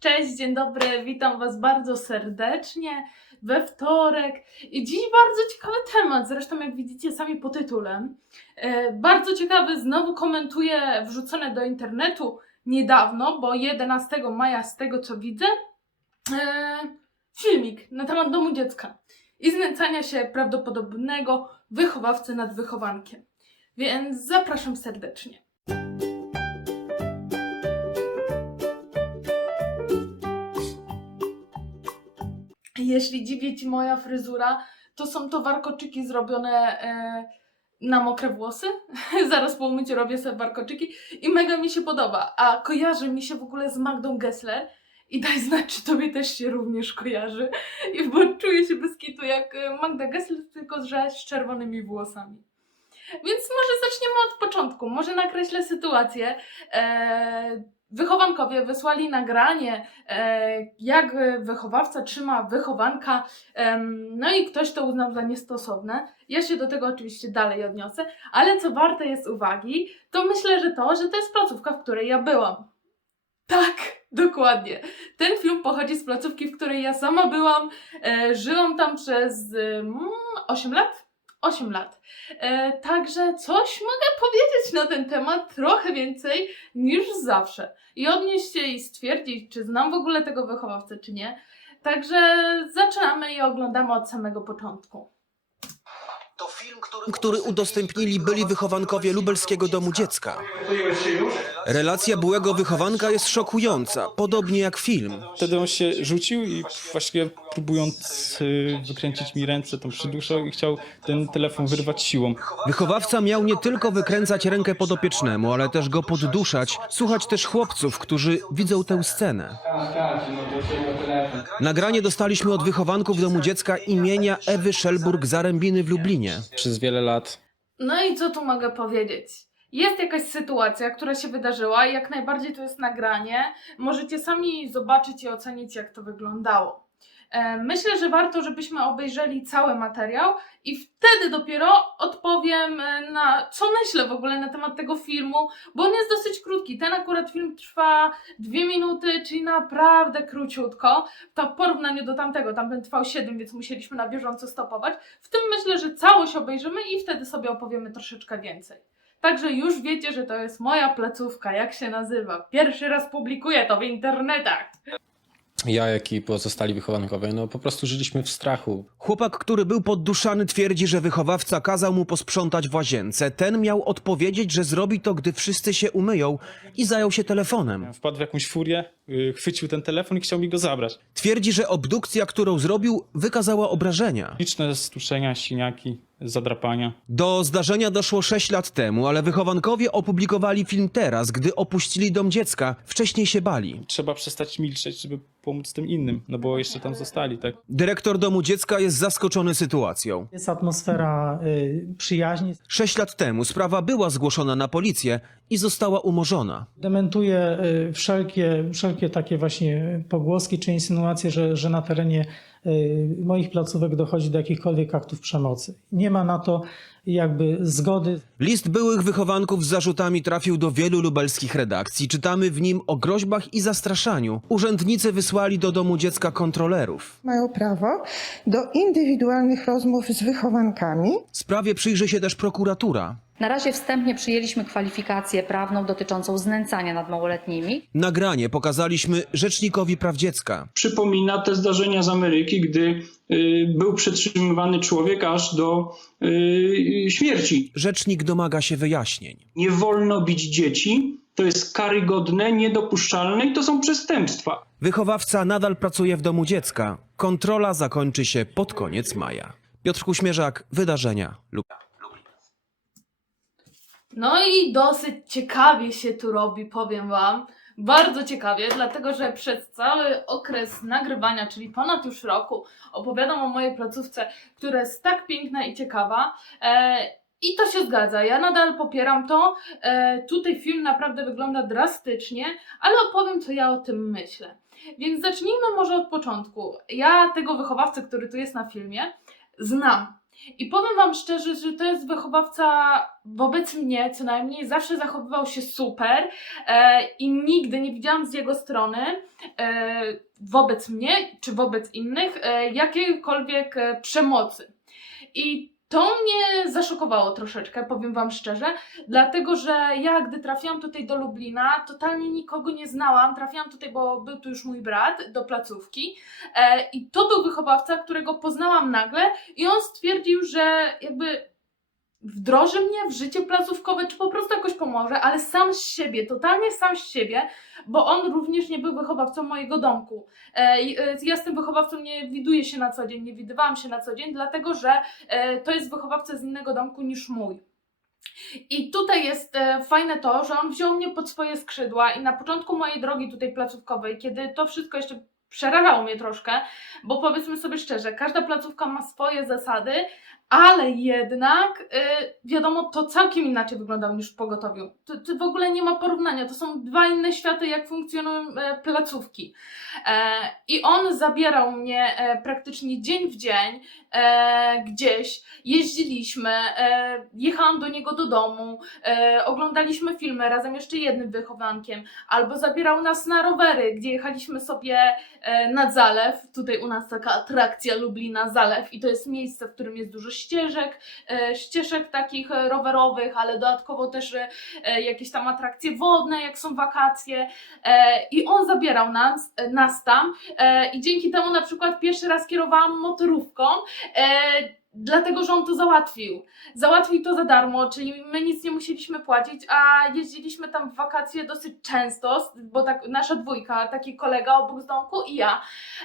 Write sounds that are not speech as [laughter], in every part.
Cześć, dzień dobry, witam Was bardzo serdecznie we wtorek. I dziś bardzo ciekawy temat, zresztą jak widzicie sami po tytule. E, bardzo ciekawy, znowu komentuję wrzucone do internetu niedawno, bo 11 maja z tego co widzę, e, filmik na temat domu dziecka i znęcania się prawdopodobnego wychowawcy nad wychowankiem. Więc zapraszam serdecznie. Jeśli dziwi Ci moja fryzura, to są to warkoczyki zrobione e, na mokre włosy. [laughs] Zaraz po umyciu robię sobie warkoczyki i mega mi się podoba. A kojarzy mi się w ogóle z Magdą Gessler. I daj znać, czy Tobie też się również kojarzy. I bo czuję się bez kitu jak e, Magda Gessler, tylko że z czerwonymi włosami. Więc może zaczniemy od początku. Może nakreślę sytuację. E, wychowankowie wysłali nagranie, e, jak wychowawca trzyma wychowanka, no i ktoś to uznał za niestosowne. Ja się do tego oczywiście dalej odniosę, ale co warte jest uwagi, to myślę, że to, że to jest placówka, w której ja byłam. Tak, dokładnie. Ten film pochodzi z placówki, w której ja sama byłam. E, żyłam tam przez mm, 8 lat. 8 lat. E, także coś mogę powiedzieć na ten temat trochę więcej niż zawsze. I odnieść się i stwierdzić, czy znam w ogóle tego wychowawcę, czy nie. Także zaczynamy i oglądamy od samego początku. To film, który, który udostępnili byli wychowankowie lubelskiego domu dziecka. Relacja byłego wychowanka jest szokująca, podobnie jak film. Wtedy on się rzucił i właściwie próbując y, wykręcić mi ręce, tą przyduszał i chciał ten telefon wyrwać siłą. Wychowawca miał nie tylko wykręcać rękę podopiecznemu, ale też go podduszać, słuchać też chłopców, którzy widzą tę scenę. Nagranie dostaliśmy od wychowanków domu dziecka imienia Ewy Szelburg-Zarębiny w Lublinie. Przez wiele lat No i co tu mogę powiedzieć? Jest jakaś sytuacja, która się wydarzyła i jak najbardziej to jest nagranie. Możecie sami zobaczyć i ocenić, jak to wyglądało. E, Myślę, że warto, żebyśmy obejrzeli cały materiał i wtedy dopiero odpowiem e, na co myślę w ogóle na temat tego filmu, bo on jest dosyć krótki. Ten akurat film trwa dwie minuty, czyli naprawdę króciutko. To w porównaniu do tamtego, tamten trwał 7, więc musieliśmy na bieżąco stopować. W tym myślę, że całość obejrzymy i wtedy sobie opowiemy troszeczkę więcej. Także już wiecie, że to jest moja placówka, jak się nazywa. Pierwszy raz publikuję to w internetach. Ja, jak i pozostali wychowankowie, no po prostu żyliśmy w strachu. Chłopak, który był podduszany, twierdzi, że wychowawca kazał mu posprzątać w łazience. Ten miał odpowiedzieć, że zrobi to, gdy wszyscy się umyją i zajął się telefonem. wpadł w jakąś furię, y, chwycił ten telefon i chciał mi go zabrać. Twierdzi, że obdukcja, którą zrobił, wykazała obrażenia. Liczne stuszenia, siniaki, zadrapania. Do zdarzenia doszło 6 lat temu, ale wychowankowie opublikowali film teraz, gdy opuścili dom dziecka. Wcześniej się bali. Trzeba przestać milczeć, żeby pomóc tym innym, no bo jeszcze tam zostali, tak? Dyrektor domu dziecka jest zaskoczony sytuacją. Jest atmosfera y, przyjaźni. Sześć lat temu sprawa była zgłoszona na policję i została umorzona. Dementuje y, wszelkie, wszelkie takie właśnie pogłoski czy insynuacje, że, że na terenie y, moich placówek dochodzi do jakichkolwiek aktów przemocy. Nie ma na to jakby zgody. List byłych wychowanków z zarzutami trafił do wielu lubelskich redakcji. Czytamy w nim o groźbach i zastraszaniu. Urzędnicy wysłali do domu dziecka kontrolerów. mają prawo do indywidualnych rozmów z wychowankami. Sprawie przyjrzy się też prokuratura. Na razie wstępnie przyjęliśmy kwalifikację prawną dotyczącą znęcania nad małoletnimi. Nagranie pokazaliśmy Rzecznikowi Praw Dziecka. przypomina te zdarzenia z Ameryki, gdy y, był przetrzymywany człowiek aż do y, śmierci. Rzecznik domaga się wyjaśnień. Nie wolno bić dzieci, to jest karygodne, niedopuszczalne i to są przestępstwa. Wychowawca nadal pracuje w domu dziecka. Kontrola zakończy się pod koniec maja. Piotr Kuśmierzak, Wydarzenia lub No i dosyć ciekawie się tu robi, powiem Wam. Bardzo ciekawie, dlatego że przez cały okres nagrywania, czyli ponad już roku, opowiadam o mojej placówce, która jest tak piękna i ciekawa. E, I to się zgadza, ja nadal popieram to. E, tutaj film naprawdę wygląda drastycznie, ale opowiem, co ja o tym myślę. Więc zacznijmy może od początku. Ja tego wychowawcę, który tu jest na filmie, znam. I powiem Wam szczerze, że to jest wychowawca wobec mnie co najmniej, zawsze zachowywał się super e, i nigdy nie widziałam z jego strony e, wobec mnie czy wobec innych e, jakiejkolwiek e, przemocy. I to mnie zaszokowało troszeczkę, powiem Wam szczerze, dlatego że ja, gdy trafiłam tutaj do Lublina, totalnie nikogo nie znałam. Trafiłam tutaj, bo był tu już mój brat, do placówki. E, I to był wychowawca, którego poznałam nagle, i on stwierdził, że jakby wdroży mnie w życie placówkowe, czy po prostu jakoś pomoże, ale sam z siebie, totalnie sam z siebie, bo on również nie był wychowawcą mojego domku. E, e, ja z tym wychowawcą nie widuję się na co dzień, nie widywałam się na co dzień, dlatego że e, to jest wychowawca z innego domku niż mój. I tutaj jest fajne to, że on wziął mnie pod swoje skrzydła i na początku mojej drogi tutaj placówkowej, kiedy to wszystko jeszcze przerażało mnie troszkę, bo powiedzmy sobie szczerze, każda placówka ma swoje zasady, ale jednak y, wiadomo, to całkiem inaczej wyglądało niż w pogotowiu. To, to w ogóle nie ma porównania, to są dwa inne światy, jak funkcjonują e, placówki. E, I on zabierał mnie e, praktycznie dzień w dzień e, gdzieś, jeździliśmy, e, jechałam do niego do domu, e, oglądaliśmy filmy razem jeszcze jednym wychowankiem, albo zabierał nas na rowery, gdzie jechaliśmy sobie e, nad zalew. Tutaj u nas taka atrakcja Lublina Zalew i to jest miejsce, w którym jest dużo ścieżek, e, ścieżek takich e, rowerowych, ale dodatkowo też e, jakieś tam atrakcje wodne, jak są wakacje. I on zabierał nas, nas tam i dzięki temu na przykład pierwszy raz kierowałam motorówką. Dlatego, że on to załatwił. Załatwił to za darmo, czyli my nic nie musieliśmy płacić, a jeździliśmy tam w wakacje dosyć często, bo tak nasza dwójka, taki kolega obok z domku i ja.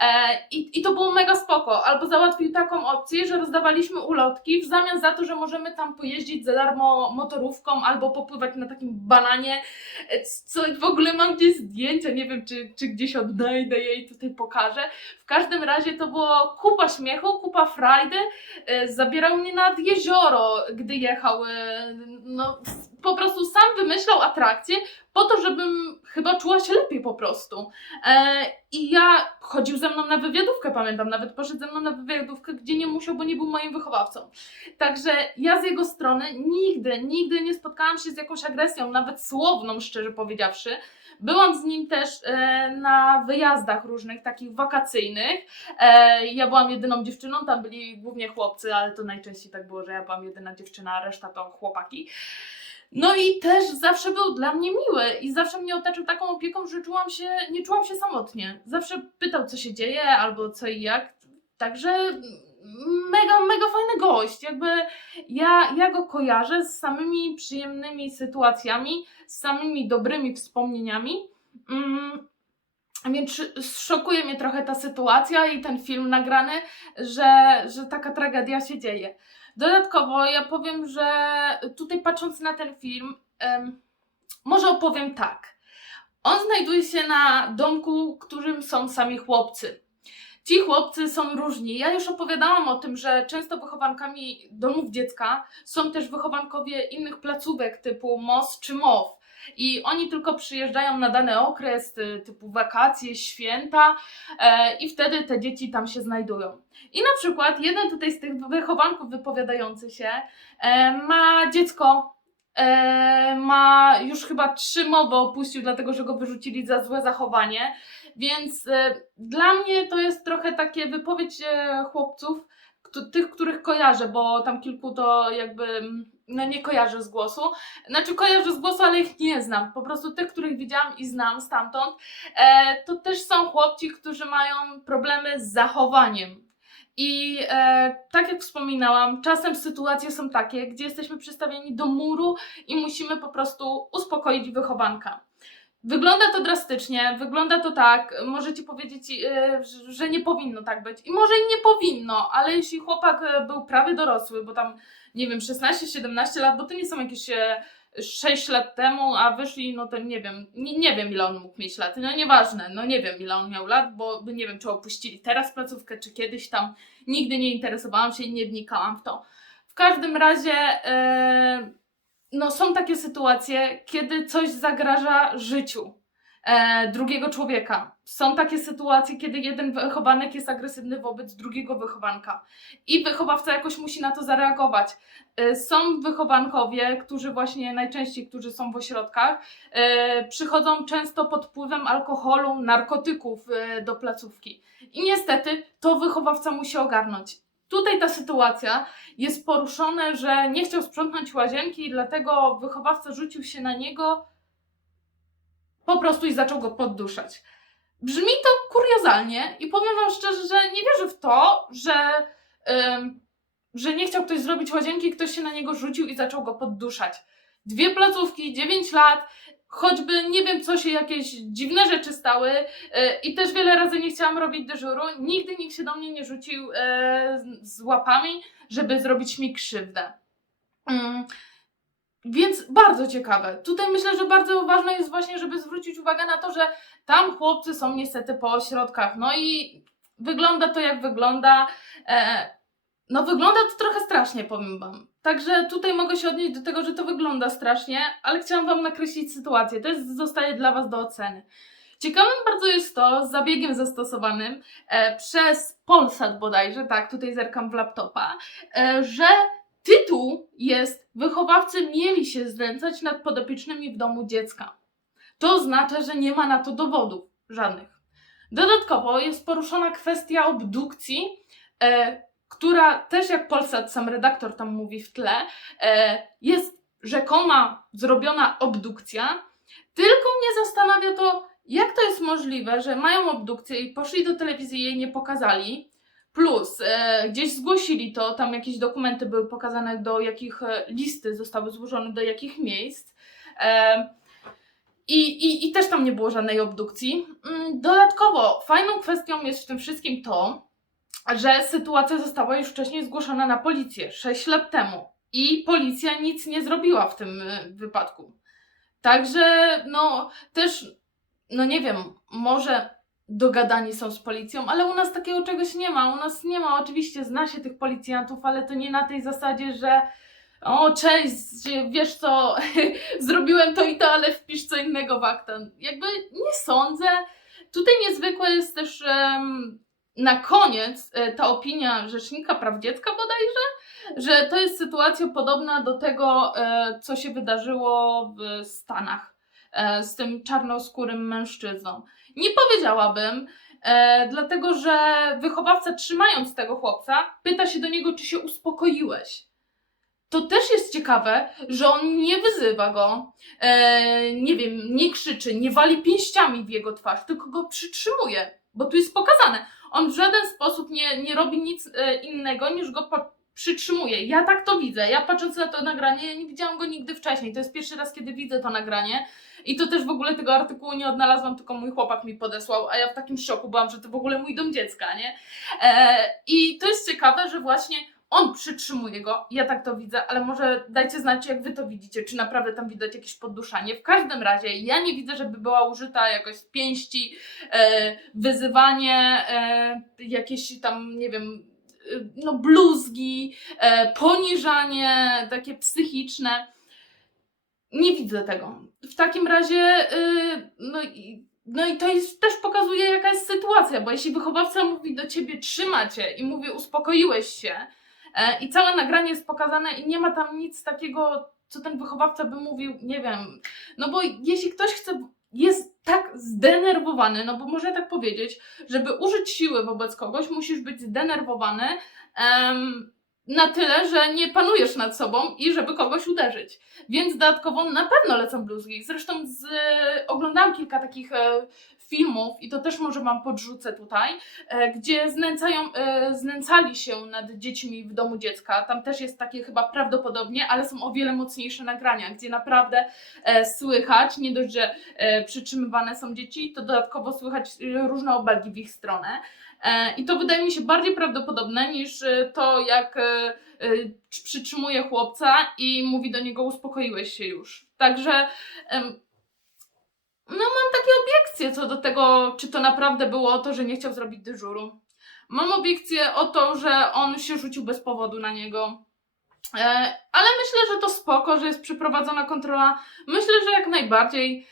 E, i, I to było mega spoko. Albo załatwił taką opcję, że rozdawaliśmy ulotki w zamian za to, że możemy tam pojeździć za darmo motorówką albo popływać na takim bananie. E, Co w ogóle mam gdzieś zdjęcia, nie wiem czy, czy gdzieś odnajdę je i tutaj pokażę. W każdym razie to było kupa śmiechu, kupa frajdy. E, Zabierał mnie nad jezioro, gdy jechał. e, No, po prostu sam wymyślał atrakcje po to, żebym chyba czuła się lepiej po prostu. E, I ja chodził ze mną na wywiadówkę, pamiętam, nawet poszedł ze mną na wywiadówkę, gdzie nie musiał, bo nie był moim wychowawcą. Także ja z jego strony nigdy, nigdy nie spotkałam się z jakąś agresją, nawet słowną, szczerze powiedziawszy. Byłam z nim też e, na wyjazdach różnych, takich wakacyjnych. E, ja byłam jedyną dziewczyną, tam byli głównie chłopcy, ale to najczęściej tak było, że ja byłam jedyna dziewczyna, a reszta to chłopaki. No i też zawsze był dla mnie miły i zawsze mnie otaczał taką opieką, że czułam się, nie czułam się samotnie. Zawsze pytał, co się dzieje albo co i jak. Także mega, mega fajny gość. Jakby ja, ja go kojarzę z samymi przyjemnymi sytuacjami, z samymi dobrymi wspomnieniami. Mm, więc szokuje mnie trochę ta sytuacja i ten film nagrany, że, że taka tragedia się dzieje. Dodatkowo ja powiem, że tutaj patrząc na ten film, em, może opowiem tak. On znajduje się na domku, którym są sami chłopcy. Ci chłopcy są różni. Ja już opowiadałam o tym, że często wychowankami domów dziecka są też wychowankowie innych placówek typu MOS czy MOW. I oni tylko przyjeżdżają na dany okres, y, typu wakacje, święta, e, i wtedy te dzieci tam się znajdują. I na przykład jeden tutaj z tych wychowanków wypowiadający się e, ma dziecko, e, ma już chyba trzy mowy opuścił, dlatego że go wyrzucili za złe zachowanie. Więc e, dla mnie to jest trochę takie wypowiedź e, chłopców, tych, których kojarzę, bo tam kilku to jakby mm, no nie kojarzę z głosu. Znaczy kojarzę z głosu, ale ich nie znam. Po prostu tych, których widziałam i znam stamtąd, e, to też są chłopci, którzy mają problemy z zachowaniem. I e, tak jak wspominałam, czasem sytuacje są takie, gdzie jesteśmy przystawieni do muru i musimy po prostu uspokoić wychowanka. Wygląda to drastycznie, wygląda to tak, możecie powiedzieć, e, że- nie powinno tak być. I może i nie powinno, ale jeśli chłopak e, był prawie dorosły, bo tam, nie wiem, 16-17 lat, bo to nie są jakieś e, 6 lat temu, a wyszli, no to nie wiem, nie, nie wiem ile on mógł mieć lat, no nieważne, no nie wiem ile on miał lat, bo nie wiem, czy opuścili teraz placówkę, czy kiedyś tam, nigdy nie interesowałam się i nie wnikałam w to. W każdym razie, e, no są takie sytuacje, kiedy coś zagraża życiu e, drugiego człowieka. Są takie sytuacje, kiedy jeden wychowanek jest agresywny wobec drugiego wychowanka i wychowawca jakoś musi na to zareagować. E, Są wychowankowie, którzy właśnie najczęściej, którzy są w ośrodkach, e, przychodzą często pod wpływem alkoholu, narkotyków e, do placówki. I niestety to wychowawca musi ogarnąć. Tutaj ta sytuacja jest poruszone, że nie chciał sprzątnąć łazienki i dlatego wychowawca rzucił się na niego po prostu i zaczął go podduszać. Brzmi to kuriozalnie i powiem wam szczerze, że nie wierzę w to, że, że nie chciał ktoś zrobić łazienki, ktoś się na niego rzucił i zaczął go podduszać. Dwie placówki, 9 lat, choćby nie wiem, co się jakieś dziwne rzeczy stały yy, i też wiele razy nie chciałam robić dyżuru. Nigdy nikt się do mnie nie rzucił z- z łapami, żeby zrobić mi krzywdę. Mm. Więc bardzo ciekawe. Tutaj myślę, że bardzo ważne jest właśnie, żeby zwrócić uwagę na to, że tam chłopcy są niestety po ośrodkach. No i wygląda to jak wygląda. E, no wygląda to trochę strasznie, powiem wam. Także tutaj mogę się odnieść do tego, że to wygląda strasznie, ale chciałam wam nakreślić sytuację. To jest, zostaje dla was do oceny. Ciekawym bardzo jest to, z zabiegiem zastosowanym e, przez Polsat bodajże, tak, tutaj zerkam w laptopa, e, że tytuł jest Wychowawcy mieli się znęcać nad podopiecznymi w domu dziecka. To oznacza, że nie ma na to dowodów żadnych. Dodatkowo jest poruszona kwestia obdukcji, e, która też jak Polsat, sam redaktor tam mówi w tle, e, jest rzekoma zrobiona obdukcja, tylko mnie zastanawia to, jak to jest możliwe, że mają obdukcję i poszli do telewizji i jej nie pokazali, plus e, gdzieś zgłosili to, tam jakieś dokumenty były pokazane, do jakich e, listy zostały złożone, do jakich miejsc. E, i, i, I też tam nie było żadnej obdukcji. Mm, Dodatkowo, fajną kwestią jest w tym wszystkim to, że sytuacja została już wcześniej zgłoszona na policję 6 lat temu i policja nic nie zrobiła w tym y, wypadku. Także, no, też, no nie wiem, może dogadani są z policją, ale u nas takiego czegoś nie ma. U nas nie ma, oczywiście zna się tych policjantów, ale to nie na tej zasadzie, że o, cześć, wiesz co, [laughs] zrobiłem to i to, ale wpisz co innego w akta. Jakby nie sądzę. Tutaj niezwykłe jest też em, na koniec e, ta opinia Rzecznika Praw Dziecka bodajże, że to jest sytuacja podobna do tego, e, co się wydarzyło w Stanach e, z tym czarnoskórym mężczyzną. Nie powiedziałabym, dlatego że wychowawca trzymając tego chłopca pyta się do niego, czy się uspokoiłeś. To też jest ciekawe, że on nie wyzywa go, nie wiem, nie krzyczy, nie wali pięściami w jego twarz, tylko go przytrzymuje, bo tu jest pokazane. On w żaden sposób nie, nie robi nic e, innego niż go przytrzymuje. Ja tak to widzę. Ja patrząc na to nagranie, ja nie widziałam go nigdy wcześniej. To jest pierwszy raz, kiedy widzę to nagranie. I to też w ogóle tego artykułu nie odnalazłam, tylko mój chłopak mi podesłał, a ja w takim szoku byłam, że to w ogóle mój dom dziecka, nie? E, I to jest ciekawe, że właśnie on przytrzymuje go, ja tak to widzę, ale może dajcie znać, jak wy to widzicie, czy naprawdę tam widać jakieś podduszanie. W każdym razie ja nie widzę, żeby była użyta jakoś pięści, e, wyzywanie, e, jakieś tam, nie wiem, e, no bluzgi, e, poniżanie takie psychiczne. Nie widzę tego. W takim razie, y, no i, no i to jest, też pokazuje, jaka jest sytuacja, bo jeśli wychowawca mówi do ciebie, trzyma cię i mówi, uspokoiłeś się, e, i całe nagranie jest pokazane i nie ma tam nic takiego, co ten wychowawca by mówił, nie wiem. No bo jeśli ktoś chce, jest tak zdenerwowany, no bo można tak powiedzieć, żeby użyć siły wobec kogoś, musisz być zdenerwowany. na tyle, że nie panujesz nad sobą i żeby kogoś uderzyć. Więc dodatkowo na pewno lecą bluzgi. Zresztą z, e, oglądałam kilka takich e, filmów i to też może Wam podrzucę tutaj, e, gdzie znęcają, e, znęcali się nad dziećmi w domu dziecka. Tam też jest takie chyba prawdopodobnie, ale są o wiele mocniejsze nagrania, gdzie naprawdę e, słychać, nie dość, że przytrzymywane są dzieci, to dodatkowo słychać różne obelgi w ich stronę. I to wydaje mi się bardziej prawdopodobne niż to, jak przytrzymuje chłopca i mówi do niego uspokoiłeś się już. Także no mam takie obiekcje co do tego, czy to naprawdę było to, że nie chciał zrobić dyżuru. Mam obiekcję o to, że on się rzucił bez powodu na niego. E, ale myślę, że to spoko, że jest przeprowadzona kontrola. Myślę, że jak najbardziej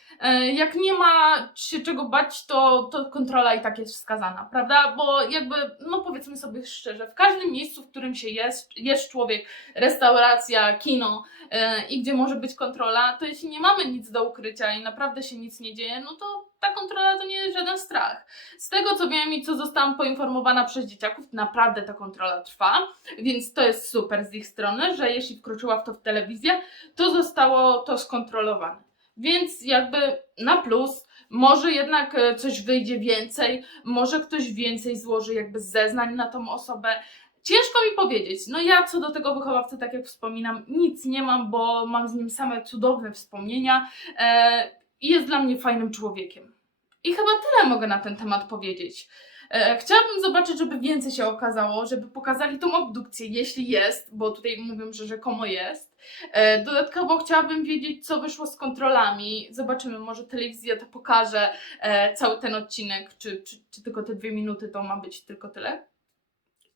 Jak nie ma się czego bać, to, to kontrola i tak jest wskazana, prawda? Bo jakby, no powiedzmy sobie szczerze, w każdym miejscu, w którym się jest, jest człowiek, restauracja, kino e, i gdzie może być kontrola, to jeśli nie mamy nic do ukrycia i naprawdę się nic nie dzieje, no to ta kontrola to nie jest żaden strach. Z tego co wiem i co zostałam poinformowana przez dzieciaków, naprawdę ta kontrola trwa, więc to jest super z ich strony, że jeśli wkroczyła w to w telewizję, to zostało to skontrolowane. Więc jakby na plus, może jednak e, coś wyjdzie więcej, może ktoś więcej złoży jakby zeznań na tą osobę. Ciężko mi powiedzieć. No ja co do tego wychowawcy, tak jak wspominam, nic nie mam, bo mam z nim same cudowne wspomnienia e, i jest dla mnie fajnym człowiekiem. I chyba tyle mogę na ten temat powiedzieć. E, Chciałabym zobaczyć, żeby więcej się okazało, żeby pokazali tą obdukcję, jeśli jest, bo tutaj mówią, że rzekomo jest. E, Dodatkowo chciałabym wiedzieć, co wyszło z kontrolami. Zobaczymy, może telewizja to pokaże e, cały ten odcinek, czy, czy, czy tylko te dwie minuty to ma być tylko tyle.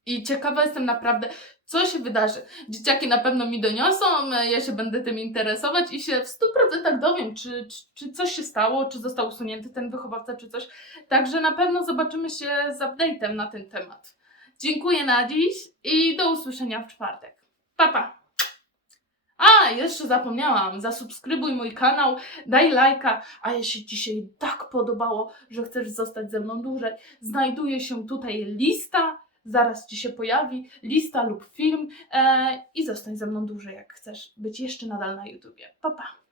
I ciekawa jestem naprawdę, co się wydarzy. Dzieciaki na pewno mi doniosą, e, ja się będę tym interesować i się w 100% dowiem, czy, czy, czy coś się stało, czy został usunięty ten wychowawca, czy coś. Także na pewno zobaczymy się z update'em na ten temat. Dziękuję na dziś i do usłyszenia w czwartek. Pa, pa! A, jeszcze zapomniałam, zasubskrybuj mój kanał, daj lajka, a jeśli Ci się tak podobało, że chcesz zostać ze mną dłużej, znajduje się tutaj lista, zaraz Ci się pojawi, lista lub film e, i zostań ze mną dłużej, jak chcesz być jeszcze nadal na YouTubie. Pa, pa!